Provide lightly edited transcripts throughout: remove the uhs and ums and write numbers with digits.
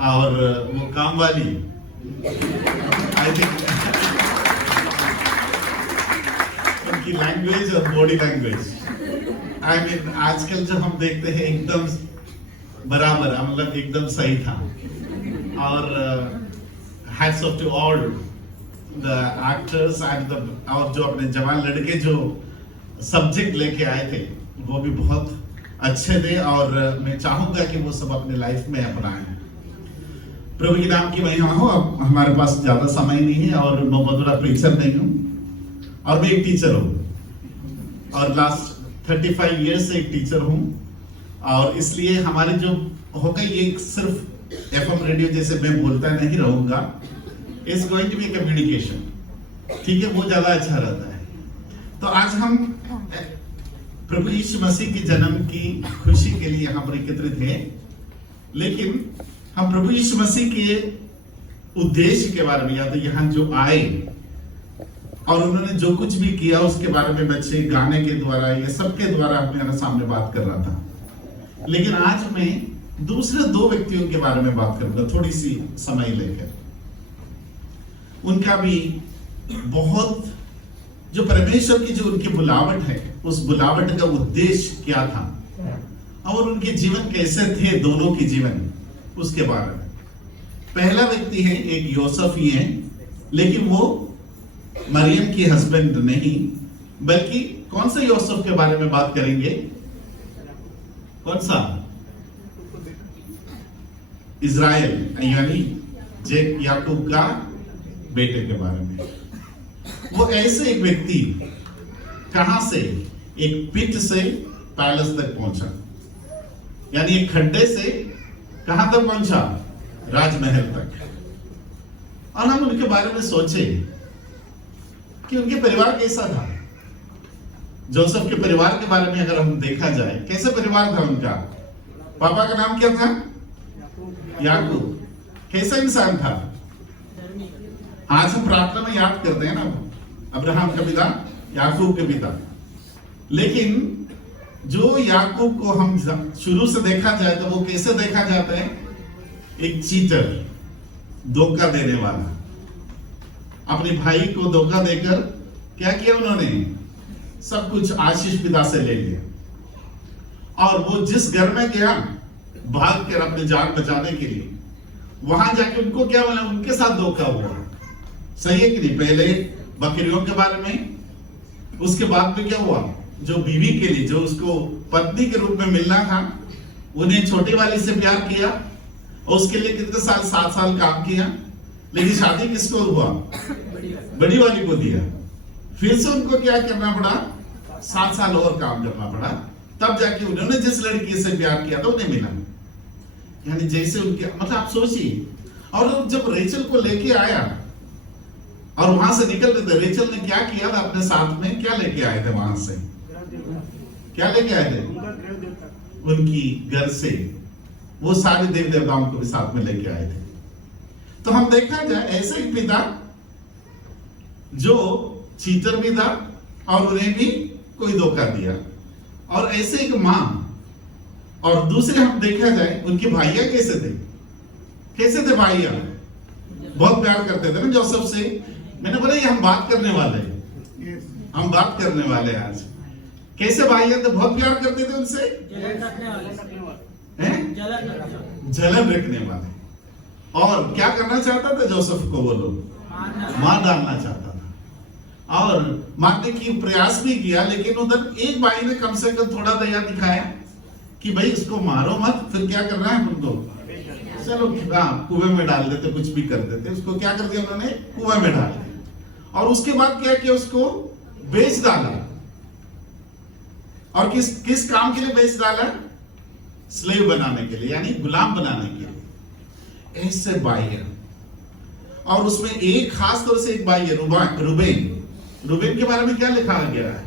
और वो काम वाली आई थिंक उनकी लैंग्वेज और बॉडी लैंग्वेज आई मीन आजकल जो हम देखते हैं एकदम बराबर, मतलब एकदम सही था। और hats off to all the actors and और जो अपने जवान लड़के जो सब्जेक्ट लेके आए थे वो भी बहुत अच्छे थे, और मैं चाहूंगा कि वो सब अपने लाइफ में अपनाएं। प्रभु के नाम की महिमा हो। अब हमारे पास ज्यादा समय नहीं है और मैं बहुत बड़ा प्रीचर नहीं हूँ, और मैं एक टीचर हूँ और लास्ट 35 ईयर्स से एक टीचर हूँ। और इसलिए हमारे जो होगा ये सिर्फ एफएम रेडियो जैसे मैं बोलता नहीं रहूंगा, is going to be communication, ठीक है, वो ज्यादा अच्छा रहता है। तो आज हम प्रभु यीशु मसीह के जन्म की खुशी के लिए यहाँ पर एकत्रित हैं, लेकिन हम प्रभु यीशु मसीह के उद्देश्य के बारे में, या तो यहाँ जो आए और उन्होंने जो कुछ भी किया उसके बारे में बच्चे गाने के द्वारा ये सबके द्वारा अपने सामने बात कर रहा था। लेकिन आज मैं दूसरे दो व्यक्तियों के बारे में बात करूंगा, थोड़ी सी समय लेकर। उनका भी बहुत, जो परमेश्वर की जो उनकी बुलावट है, उस बुलावट का उद्देश्य क्या था और उनके जीवन कैसे थे, दोनों के जीवन, उसके बारे में। पहला व्यक्ति है एक यूसुफ ही है, लेकिन वो मरियम की हस्बैंड नहीं, बल्कि कौन सा यूसुफ के बारे में बात करेंगे? कौन सा? इज़राइल, यानी याकूब का बेटे के बारे में। वो ऐसे एक व्यक्ति कहां से, एक पिट से पैलेस तक पहुंचा, यानी एक खड्डे से कहां तक पहुंचा? राजमहल तक। और हम उनके बारे में सोचे कि उनके परिवार कैसा था। जोसेफ के परिवार के बारे में अगर हम देखा जाए, कैसे परिवार था उनका? पापा का नाम क्या था? याकूब। कैसा इंसान था? आज हम प्रार्थना में याद करते हैं ना, अब्राहम का पिता, याकूब के पिता। लेकिन जो याकूब को हम शुरू से देखा जाए तो वो कैसे देखा जाता है? एक चीटर, धोखा देने वाला। अपने भाई को धोखा देकर क्या किया उन्होंने? सब कुछ आशीष पिता से ले लिया। और वो जिस घर में गया भाग कर अपने जान बचाने के लिए, वहां जाके उनको क्या बोला? उनके साथ धोखा हुआ। सही है कि नहीं? पहले बकरियों के बारे में, उसके बाद में क्या हुआ? जो बीवी के लिए, जो उसको पत्नी के रूप में मिलना था, उन्हें छोटी वाली से प्यार किया और उसके लिए कितने साल, 7 साल काम किया, लेकिन शादी किसको हुआ? बड़ी वाली को दिया। फिर से उनको क्या करना पड़ा? 7 साल और काम करना पड़ा, तब जाके उन्होंने जिस लड़की से प्यार किया था उन्हें मिला। यानी जैसे उनके, मतलब आप सोचिए। और जब रेचल को लेके आया और वहां से निकल रहे थे, रेचल ने क्या किया था? अपने साथ में क्या लेके आए थे? वहां से क्या लेके आए थे? उनकी घर से वो सारे देव देवताओं को भी साथ में लेके आए थे। तो हम देखा जाए, ऐसे एक पिता जो चीटर भी था और उन्हें भी कोई धोखा दिया, और ऐसे एक मां। और दूसरे हम देखा जाए उनके भाइया कैसे थे? कैसे थे भाइया? बहुत प्यार करते थे ना जोसेफ से। मैंने बोला ये हम बात करने वाले हैं, हम बात करने वाले हैं आज। कैसे भाइया थे? बहुत प्यार करते थे उनसे, जलन रखने वाले। और क्या करना चाहता था जोसेफ को? वो लोग मार डालना चाहता था और मारने की प्रयास भी किया, लेकिन उधर एक भाई ने कम से कम थोड़ा दया दिखाया कि भाई इसको मारो मत, फिर क्या करना है तुमको? चलो कुएं में डाल देते, कुछ भी कर देते। उसको क्या कर दिया उन्होंने? कुएं में डाल दिया। और उसके बाद क्या किया? उसको बेच डाला। और किस काम के लिए बेच डाला? स्लेव बनाने के लिए, यानी गुलाम बनाने के लिए। ऐसे भाई है। और उसमें एक खास तौर से एक भाई है, रूबेन। रूबेन के बारे में क्या लिखा गया है?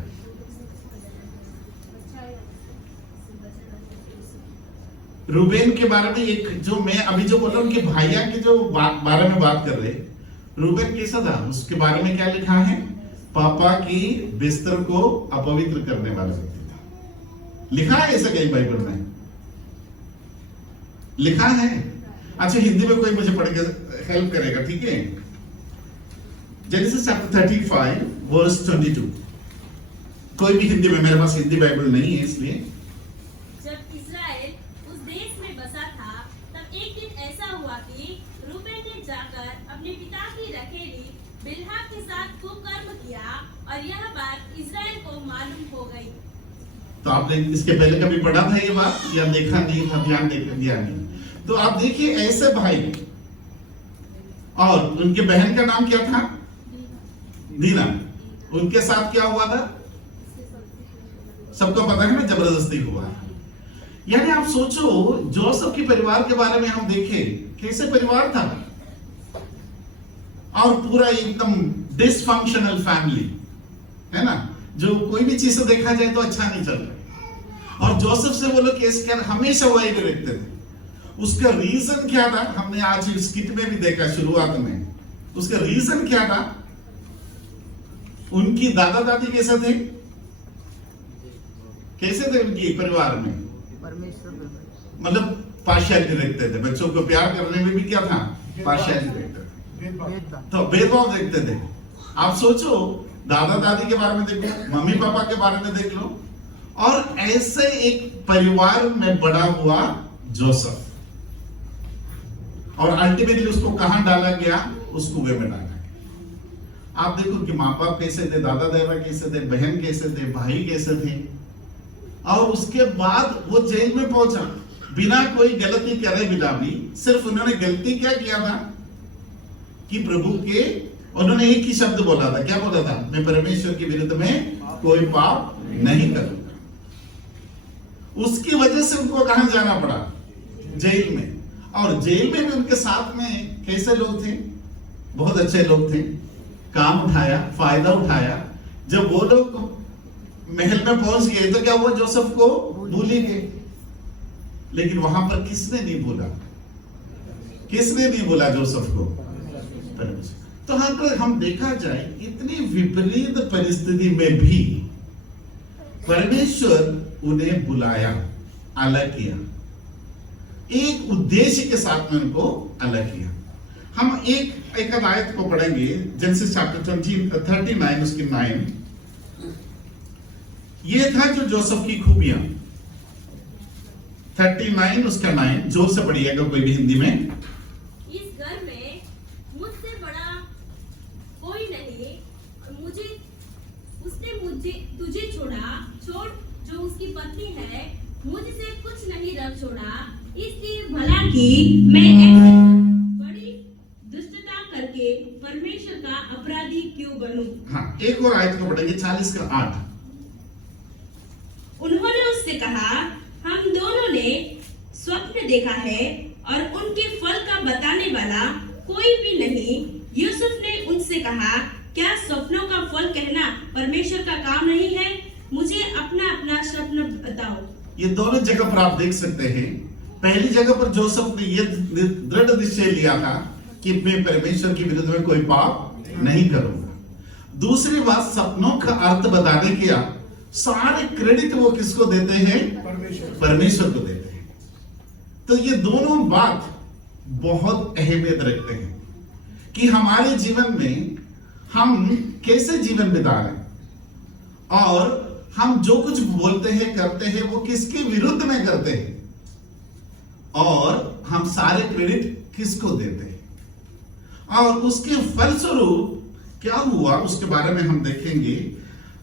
रूबेन के बारे में एक, जो मैं अभी जो बोल रहा हूं, उनके भाइया के जो बारे में बात कर रहे, रूबेन कैसा था? उसके बारे में क्या लिखा है? पापा की बिस्तर को अपवित्र करने वाला व्यक्ति था। लिखा है ऐसा कहीं बाइबल में? लिखा है। अच्छा, हिंदी में कोई मुझे पढ़ के हेल्प करेगा, ठीक है? Genesis chapter 35 verse 22। कोई भी हिंदी में, मेरे पास हिंदी बाइबल नहीं है इसलिए। जब इस्राएल उस देश में बसा था, तब एक दिन ऐसा हुआ कि रूबेन ने जाकर अपने पिता की रखेली बिल्हा के साथ कुकर्म किया और यह बात इस्राएल को मालूम हो गई। तो आपने इसके पहले कभी पढ़ा था ये बात या देखा नहीं था, ध्यान दिया नहीं? तो आप देखिए, ऐसे भाई और उनके बहन का नाम क्या था? दीना। उनके साथ क्या हुआ था? सबको पता है ना, जबरदस्ती हुआ। यानी आप सोचो, जोसेफ के परिवार के बारे में हम देखें, कैसे परिवार था, और पूरा एकदम डिसफंक्शनल फैमिली है ना, जो कोई भी चीज से देखा जाए तो अच्छा नहीं चल रहा। और जोसेफ से वो लोग केस कर हमेशा वही रखते थे। उसका रीजन क्या था? हमने आज स्किट में भी देखा शुरुआत में। उसका रीजन क्या था? उनकी दादा दादी कैसे थे? कैसे थे उनकी परिवार में? मतलब पार्शियलिटी रखते थे, बच्चों को प्यार करने में भी क्या था? पार्शियलिटी रखते थे, तो भेदभाव देखते थे। आप सोचो, दादा दादी के बारे में देख लो, मम्मी पापा के बारे में देख लो, और ऐसे एक परिवार में बड़ा हुआ जोसेफ, और अल्टीमेटली उसको कहां डाला गया? उस कुएं में डाला गया। आप देखो कि माँ बाप कैसे थे, दादा दादा कैसे थे, बहन कैसे थे, भाई कैसे थे, और उसके बाद वो जेल में पहुंचा बिना कोई गलती करे बिना भी। सिर्फ उन्होंने गलती क्या किया था कि प्रभु के, उन्होंने एक ही शब्द बोला था। क्या बोला था? मैं परमेश्वर के विरुद्ध में कोई पाप नहीं करूंगा। उसकी वजह से उनको कहां जाना पड़ा? जेल में। और जेल में भी उनके साथ में कैसे लोग थे? बहुत अच्छे लोग थे, काम उठाया, फायदा उठाया। जब वो लोग महल में पहुंच गए तो क्या हुआ? जोसेफ को भूल ही गए। लेकिन वहां पर किसने नहीं भूला? किसने नहीं भूला जोसेफ को? परमेश्वर। तो अगर हम देखा जाए, इतनी विपरीत परिस्थिति में भी परमेश्वर उन्हें बुलाया, अलग किया, एक उद्देश्य के साथ में उनको अलग किया। हम एक आयत को पढ़ेंगे, जेनेसिस चैप्टर 39 उसकी 9। ये था जो जोसेफ की खूबियां। 39 उसका 9 जोर से पढ़िएगा कोई भी हिंदी में। इस घर में मुझसे बड़ा कोई नहीं, उसने तुझे छोड़ जो उसकी पत्नी है, मुझसे कुछ नहीं रख छोड़ा। इसलिए भला कि मैं ऐसी बड़ी दुष्टता करके परमेश्वर का अपराधी क्यों बनूं? हाँ, एक और आयत को पढ़ेंगे, 40 का 8। उन्होंने उससे कहा, हम दोनों ने स्वप्न देखा है और उनके फल का बताने वाला कोई भी नहीं। यूसुफ ने उनसे कहा, क्या स्वप्नों का फल कहना परमेश्वर का काम नहीं है? मुझे अपना अपना स्वप्न बताओ। ये दोनों जगह पर आप देख सकते हैं। पहली जगह पर जोसेफ ने यह दृढ़ निश्चय लिया था कि मैं परमेश्वर के विरुद्ध में कोई पाप नहीं करूंगा। दूसरी बात, सपनों का अर्थ बताने किया, सारे क्रेडिट वो किसको देते हैं? परमेश्वर को देते हैं। तो ये दोनों बात बहुत अहमियत रखते हैं कि हमारे जीवन में हम कैसे जीवन बिता रहे हैं, और हम जो कुछ बोलते हैं करते हैं वो किसके विरुद्ध में करते हैं, और हम सारे क्रेडिट किसको देते हैं, और उसके फलस्वरूप क्या हुआ उसके बारे में हम देखेंगे।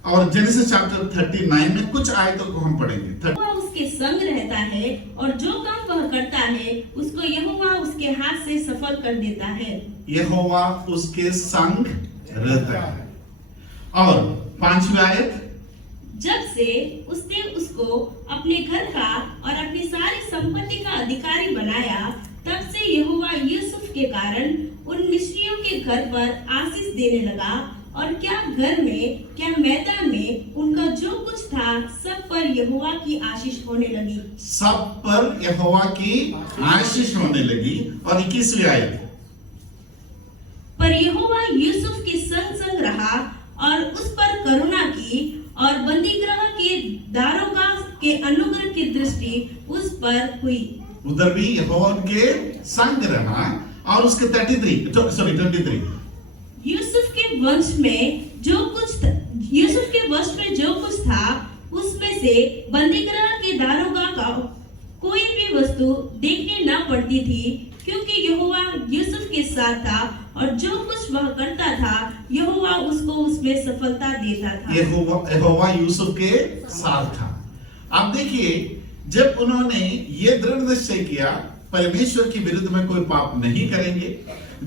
और जेनेसिस चैप्टर 39 में कुछ आयतों को हम पढ़ेंगे। वह उसके संग रहता है और जो काम वह करता है उसको यहोवा उसके हाथ से सफल कर देता है। यहोवा उसके संग रहता है। और 5वीं आयत, जब से उसने उसको अपने घर का और अपनी सारी संपत्ति का अधिकारी बनाया, तब से यहोवा यूसुफ के कारण उन मिस्रियों के घर पर आशीष देने लगा। और क्या घर में क्या मैदान में उनका जो कुछ था सब पर यहोवा की आशीष होने लगी। सब पर यहोवा की आशीष होने लगी। और 21वीं आयत, पर यहोवा यूसुफ के संग संग रहा और उस पर करुणा की, और बंदीगृह के दारोगा के अनुग्रह की दृष्टि उस पर हुई। उधर भी यहोवा उनके संग रहा। और उसके 23 यूसुफ के वंश में जो कुछ था उसमें से बंदीगृह के दारोगा का कोई भी वस्तु देखने न पड़ती थी, क्योंकि यहोवा यूसुफ के साथ था और जो कुछ वह करता था यहोवा उसको उसमें सफलता देता था। यहोवा यूसुफ के साथ था। आप देखिए, जब उन्होंने ये दृढ़ निश्चय किया परमेश्वर के विरुद्ध में कोई पाप नहीं करेंगे,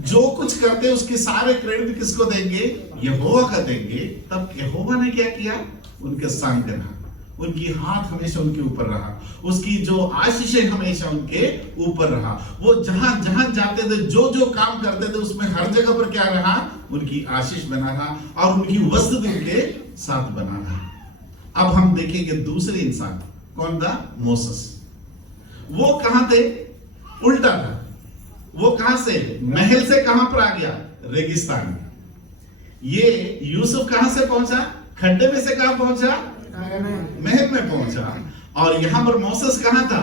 जो कुछ करते उसके सारे क्रेडिट किसको देंगे? यहोवा का देंगे। तब यहोवा ने क्या किया? उनके संग रहा, उनकी हाथ हमेशा उनके ऊपर रहा, उसकी जो आशीषें हमेशा उनके ऊपर रहा। वो जहां जहां जाते थे, जो जो काम करते थे, उसमें हर जगह पर क्या रहा? उनकी आशीष बना रहा और उनकी उपस्थिति उनके साथ बना रहा। अब हम देखेंगे दूसरे इंसान, कौन था? मोसेस। वो कहां थे? उल्टा था। वो कहां से? महल से कहां पर आ गया? रेगिस्तान में। ये यूसुफ कहां से पहुंचा? खड्डे में से कहां पहुंचा? महल में पहुंचा। और यहां पर मोसेस कहां था?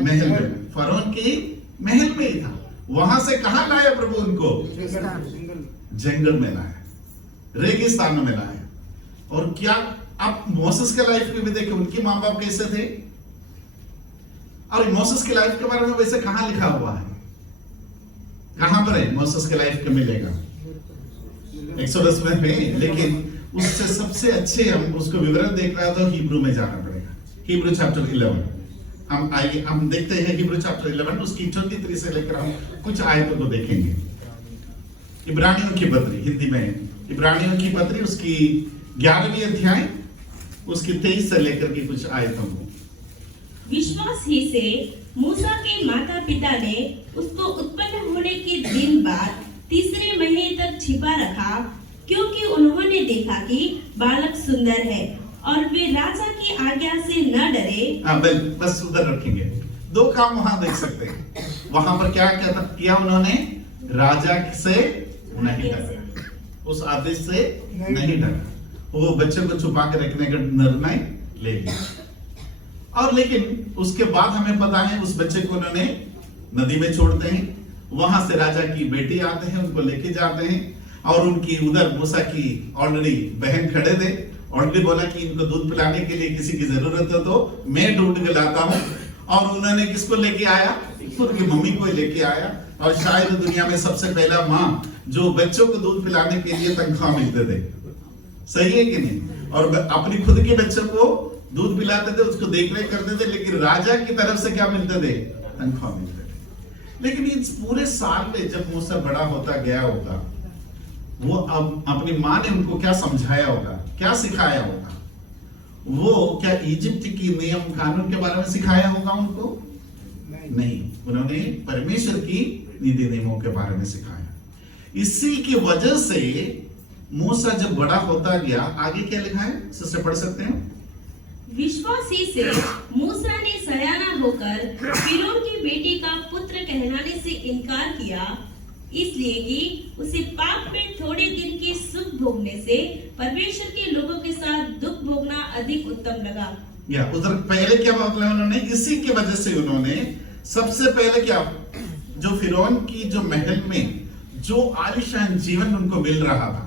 महल में, फरोन की महल में ही था। वहां से कहां लाया प्रभु उनको? जंगल में लाया, रेगिस्तान में लाया। और क्या आप मोसेस के लाइफ में भी देखें, उनके मां बाप कैसे थे? और मोसेस के लाइफ के बारे में वैसे कहां लिखा हुआ है? कहां पर है मोसेस के लाइफ के मिलेगा? एक्सोडस में है, लेकिन उससे सबसे अच्छे हम उसको विवरण देख रहा तो हिब्रू में जाना पड़ेगा। हिब्रू चैप्टर 11 हम आइए, हम देखते हैं हिब्रू चैप्टर 11 उसकी 23 से लेकर हम कुछ आयतों को देखेंगे। इब्रानियों की पत्री, हिंदी में इब्रानियों की पत्री उसकी 11वीं अध्याय उसकी 23 से लेकर के कुछ आयतों को। विश्वास ही से मूसा के माता पिता ने उसको उत्पन्न होने के दिन बाद तीसरे महीने तक छिपा रखा, क्योंकि उन्होंने देखा कि बालक सुंदर है और वे राजा की आज्ञा से न डरे। बस उधर रखेंगे। दो काम वहां देख सकते हैं। वहां पर क्या किया उन्होंने? राजा से नहीं डरा, उस आदेश से नहीं डरा। वो बच्चे को छुपा के रखने का निर्णय ले लिया। और लेकिन उसके बाद हमें पता है उस बच्चे को उन्होंने नदी में छोड़ते हैं। वहां से राजा की बेटी आते हैं, उनको लेके जाते हैं। और उनकी उधर मूसा की ऑलरेडी बहन खड़े थे, ऑलरेडी बोला कि इनको दूध पिलाने के लिए किसी की जरूरत है तो मैं ढूंढ के लाता हूं। और उन्होंने किसको लेके आया? उनकी मम्मी को लेके आया। और शायद दुनिया में सबसे पहला माँ जो बच्चों को दूध पिलाने के लिए तनख्वाह मिलते थे। सही है कि नहीं? और अपनी खुद के बच्चों को दूध पिलाते थे, उसको देखरेख करते थे, लेकिन राजा की तरफ से क्या मिलते थे? तनख्वाह मिलते थे। लेकिन इस पूरे साल में जब मूसा बड़ा होता गया होगा, वो अब अपनी माँ ने उनको क्या समझाया होगा, क्या सिखाया होगा? वो क्या इजिप्ट की नियम कानून के बारे में सिखाया होगा उनको? नहीं, उन्होंने परमेश्वर की नीति नियमों के बारे में सिखाया। इसी की वजह से मूसा जब बड़ा होता गया, आगे क्या लिखा है? सिस्टर पढ़ सकते हैं? विश्वासी से मूसा ने सयाना होकर फिरौन की बेटी का पुत्र कहलाने से इनकार किया, इसलिए कि उसे पाप में थोड़े दिन के सुख भोगने से परमेश्वर के लोगों के साथ दुख भोगना अधिक उत्तम लगा। या उधर पहले क्या मतलब उन्होंने? इसी के वजह से उन्होंने सबसे पहले क्या, जो फिरौन की जो महल में जो आलिशान जीवन उनको मिल रहा था,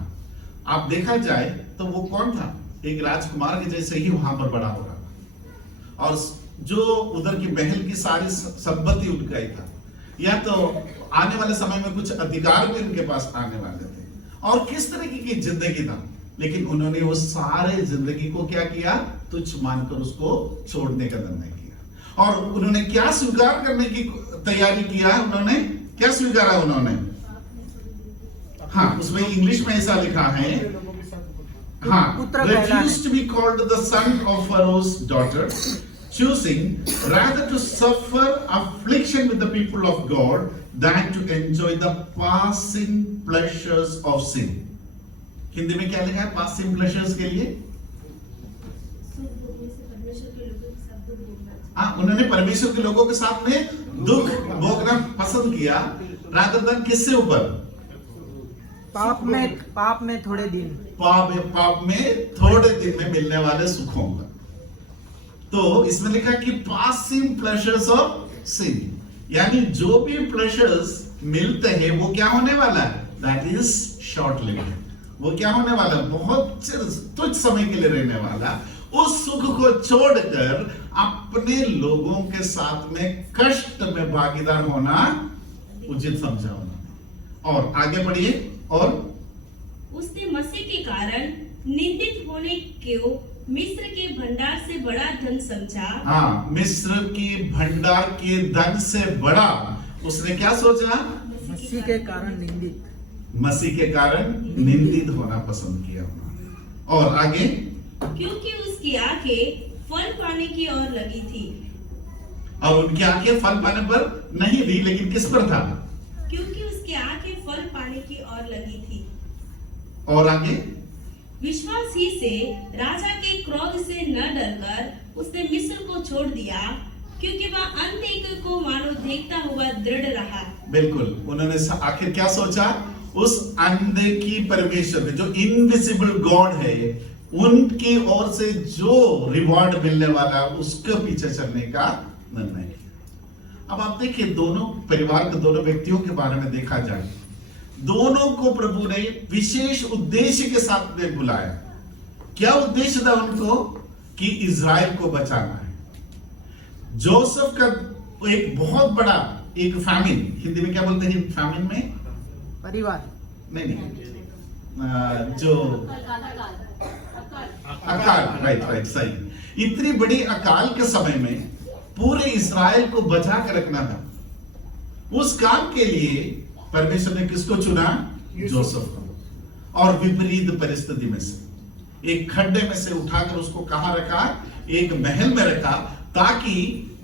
आप देखा जाए तो वो कौन था? एक राजकुमार के जैसे ही वहां पर बड़ा हो रहा था। और जो उधर की महल की सारी संपत्ति उनका ही था। या तो आने वाले समय में कुछ अधिकार भी उनके पास आने वाले थे। और किस तरीके की जिंदगी था, लेकिन उन्होंने वो सारे जिंदगी को क्या किया? तुच्छ मानकर उसको छोड़ने का निर्णय किया। और उन्होंने क्या स्वीकार करने की तैयारी किया? उन्होंने क्या स्वीकारा? उन्होंने, हाँ, उसमें इंग्लिश में ऐसा लिखा है, हाँ, refused to be called the son of Pharaoh's daughter, choosing rather to suffer affliction with the people of God than to enjoy the passing pleasures of sin. Hindi में क्या लिखा है passing pleasures के लिए? हाँ, उन्होंने परमेश्वर के लोगों के साथ में दुख भोगना पसंद किया, rather than किससे ऊपर? पाप में थोड़े दिन, पाप में थोड़े दिन में मिलने वाले सुखों का। तो इसमें लिखा कि पासिंग प्लेजर्स ऑफ sin, यानी जो भी प्लेजर्स मिलते हैं वो क्या होने वाला है? That is short living. वो क्या होने वाला? बहुत तुच्छ समय के लिए रहने वाला। उस सुख को छोड़कर अपने लोगों के साथ में कष्ट में भागीदार होना उचित समझा उन्होंने। और आगे बढ़िए। और उसने मसीह के कारण निंदित होने को मिस्र के भंडार से बड़ा धन समझा। हाँ, मिस्र की भंडार के धन से बड़ा उसने क्या सोचा? मसीह के कारण निंदित, मसीह के कारण निंदित होना पसंद किया उन्होंने। और आगे, क्योंकि उसकी आंखें फल पाने की ओर लगी थी। और उनकी आंखें फल पाने पर नहीं थी, लेकिन किस पर था? क्योंकि उसकी आंखें फल पाने की ओर लगी थी। और आगे, विश्वास ही से राजा के क्रोध से न डरकर उसने मिस्र को छोड़ दिया, क्योंकि वह अंधे को मानो देखता हुआ दृढ़ रहा। बिल्कुल, उन्होंने आखिर क्या सोचा? उस अंधे की परमेश्वर जो इनविजिबल गॉड है, उनकी ओर से जो रिवॉर्ड मिलने वाला उसके पीछे चलने का निर्णय किया। अब आप देखिए, दोनों परिवार के दोनों व्यक्तियों के बारे में देखा जाए, दोनों को प्रभु ने विशेष उद्देश्य के साथ में बुलाया। क्या उद्देश्य था उनको? कि इज़राइल को बचाना है। जोसेफ का एक बहुत बड़ा एक फैमिन, हिंदी में क्या बोलते हैं फैमिन में? परिवार नहीं, जो अकाल, राइट, सही। इतनी बड़ी अकाल के समय में पूरे इज़राइल को बचा कर रखना था। उस काम के लिए परमेश्वर ने किसको चुना? जोसेफ को। और विपरीत परिस्थिति में से एक खड्डे में से उठाकर उसको कहां रखा? एक महल में रखा, ताकि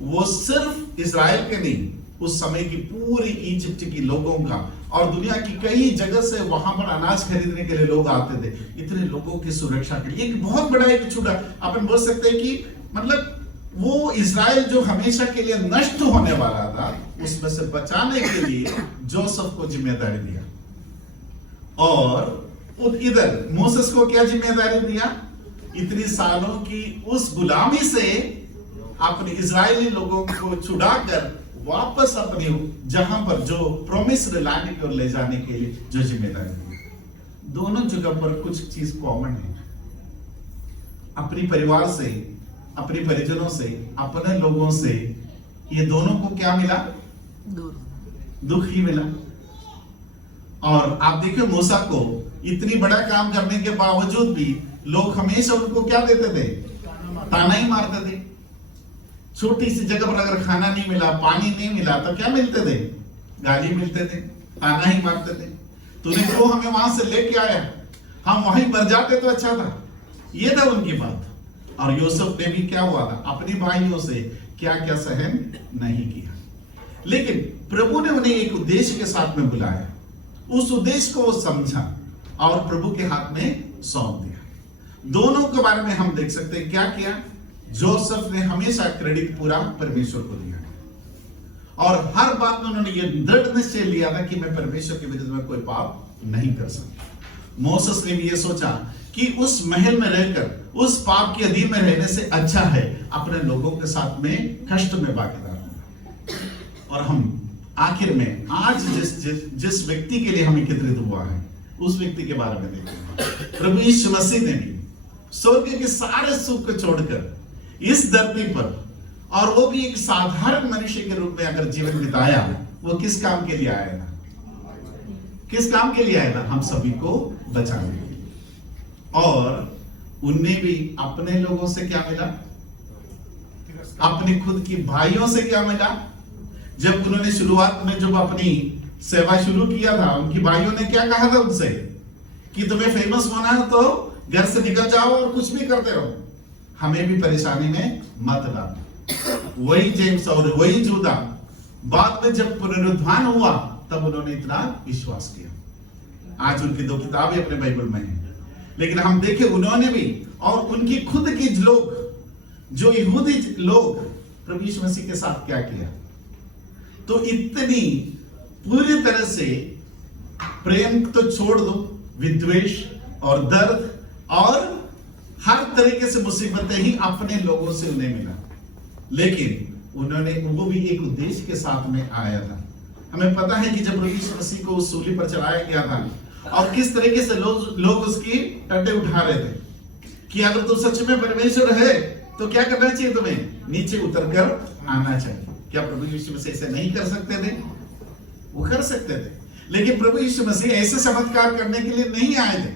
वो सिर्फ इज़राइल के नहीं, उस समय की पूरी इजिप्ट की लोगों का और दुनिया की कई जगह से वहां पर अनाज खरीदने के लिए लोग आते थे। इतने लोगों की सुरक्षा के लिए एक बहुत बड़ा एक छुड़ा, अपन बोल सकते हैं कि मतलब वो इज़राइल जो हमेशा के लिए नष्ट होने वाला था, उसमें से बचाने के लिए जोसेफ को जिम्मेदारी दिया। और इधर मोसेस को क्या जिम्मेदारी दिया? इतनी सालों की उस गुलामी से अपने इज़राइली लोगों को छुड़ाकर वापस अपनी जहां पर जो प्रॉमिस्ड लैंड की ओर ले जाने के लिए जो जिम्मेदारी दी। दोनों जगह पर कुछ चीज कॉमन है। अपनी परिवार से, अपने परिजनों से, अपने लोगों से ये दोनों को क्या मिला? दुख ही मिला। और आप देखिए, मूसा को इतनी बड़ा काम करने के बावजूद भी लोग हमेशा उनको क्या देते थे? ताना ही मारते थे। छोटी सी जगह पर अगर खाना नहीं मिला, पानी नहीं मिला, तो क्या मिलते थे? गाली मिलते थे, ताना ही मारते थे। तूने क्यों हमें वहां से लेके आया? हम वहीं मर जाते तो अच्छा था। ये था उनकी बात। और यूसुफ ने भी क्या हुआ था? अपनी भाइयों से क्या क्या सहन नहीं किया। लेकिन प्रभु ने उन्हें एक उद्देश्य के साथ में बुलाया। उस उद्देश्य को वो समझा और प्रभु के हाथ में सौंप दिया। दोनों के बारे में हम देख सकते हैं क्या किया। जोसेफ ने हमेशा क्रेडिट पूरा परमेश्वर को दिया और हर बात में उन्होंने ये दृढ़ निश्चय लिया था कि मैं परमेश्वर के विरुद्ध में कोई पाप नहीं कर सकता। मोसेस ने भी ये सोचा कि उस महल में रहकर उस पाप के अधीन में रहने से अच्छा है अपने लोगों के साथ में कष्ट में भागीदार होना। और हम आखिर में आज जिस व्यक्ति के लिए हम एकत्रित हुआ है, उस व्यक्ति के बारे में देखेंगे। प्रभु यीशु मसीह ने भी स्वर्ग के सारे सुख को छोड़कर इस धरती पर, और वो भी एक साधारण मनुष्य के रूप में अगर जीवन बिताया, वो किस काम के लिए आया था? किस काम के लिए आया था? हम सभी को बचाने के लिए। और उन्हें भी अपने लोगों से क्या मिला? अपने खुद की भाइयों से क्या मिला? जब उन्होंने शुरुआत में जब अपनी सेवा शुरू किया था, उनकी भाइयों ने क्या कहा था उनसे कि तुम्हें फेमस होना है तो घर से निकल जाओ और कुछ भी करते रहो, हमें भी परेशानी में मत डालो। वही जेम्स और वही जूदा बाद में जब पुनरुत्थान हुआ तब उन्होंने इतना विश्वास किया। आज उनकी 2 किताबें अपने बाइबल में हैं। लेकिन हम देखें उन्होंने भी और उनकी खुद की लोग, जो यहूदी लोग, प्रभु यीशु मसीह के साथ क्या किया। तो इतनी पूरी तरह से प्रेम तो छोड़ दो, विद्वेष और दर्द और हर तरीके से मुसीबतें ही अपने लोगों से उन्हें मिला। लेकिन उन्होंने वो भी एक उद्देश्य के साथ में आया था। हमें पता है कि जब प्रभु यीशु मसीह को उस सूली पर चढ़ाया गया था और किस तरीके से लोग उसकी टट्टे उठा रहे थे कि अगर तू सच में परमेश्वर है तो क्या करना चाहिए, तुम्हें नीचे उतर कर आना चाहिए। क्या प्रभु यीशु मसीह ऐसे नहीं कर सकते थे? वो कर सकते थे, लेकिन प्रभु यीशु मसीह ऐसे चमत्कार करने के लिए नहीं आए थे।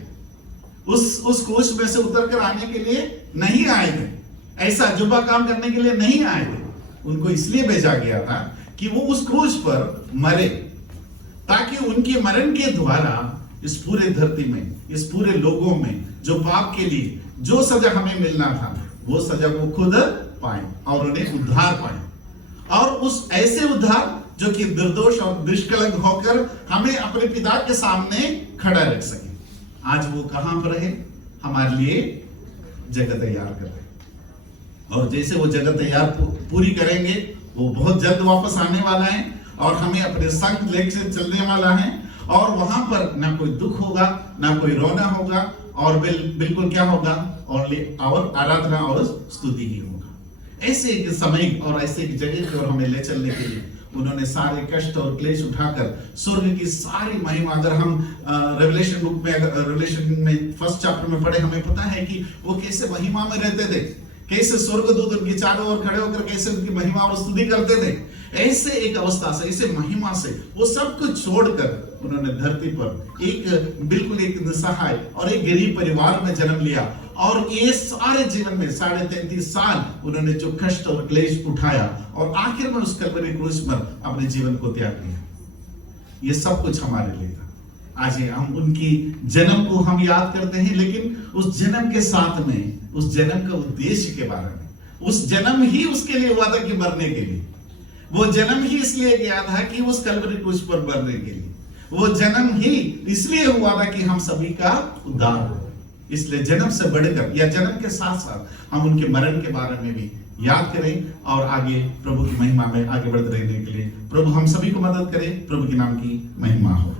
उस क्रूस में से उतर कर आने के लिए नहीं आए थे, ऐसा अजूबा काम करने के लिए नहीं आए थे। उनको इसलिए भेजा गया था कि वो उस क्रूस पर मरे, ताकि उनके मरण के द्वारा इस पूरे धरती में, इस पूरे लोगों में जो पाप के लिए जो सजा हमें मिलना था वो सजा वो खुद पाए और उन्हें उद्धार पाए, और उस ऐसे उद्धार जो कि निर्दोष और निष्कलंक होकर हमें अपने पिता के सामने खड़ा रख सके। आज वो कहां पर है? हमारे लिए जगह तैयार कर रहे हैं, और जैसे वो जगह तैयार पूरी करेंगे वो बहुत जल्द वापस आने वाला है और हमें अपने संग लेकर चलने वाला है, और वहां पर ना कोई दुख होगा, ना कोई रोना होगा, और बिल्कुल क्या होगा, और आराधना और स्तुति ही होगा। ऐसे एक समय और ऐसे एक जगह की ओर हमें ले चलने के लिए उन्होंने सारे कष्ट और क्लेश उठाकर स्वर्ग की सारी महिमा, अगर हम रेवलेशन बुक में, अगर रेवलेशन में फर्स्ट चैप्टर में पढ़े, हमें पता है कि वो कैसे महिमा में रहते थे, कैसे स्वर्गदूत उनकी चारों ओर खड़े होकर कैसे उनकी महिमा और स्तुति करते थे। ऐसे एक अवस्था से, ऐसे महिमा से वो सब कुछ छोड़कर उन्होंने धरती पर एक बिल्कुल एक निसहाय और एक गरीब परिवार में जन्म लिया, और ये सारे जीवन में 33.5 साल उन्होंने जो कष्ट और क्लेश उठाया और आखिर में उस कलवरी क्रूस पर अपने जीवन को त्याग दिया। ये सब कुछ हमारे लिए था। आज हम उनकी जन्म को हम याद करते हैं, लेकिन उस जन्म के साथ में उस जन्म का उद्देश्य के बारे में, उस जन्म ही उसके लिए हुआ था कि मरने के लिए, वो जन्म ही इसलिए गया था कि उस कलवरी क्रूस पर मरने के लिए, वो जन्म ही इसलिए हुआ था कि हम सभी का उद्धार हो। इसलिए जन्म से बढ़कर या जन्म के साथ साथ हम उनके मरण के बारे में भी याद करें, और आगे प्रभु की महिमा में आगे बढ़ते रहने के लिए प्रभु हम सभी को मदद करे। प्रभु के नाम की महिमा हो।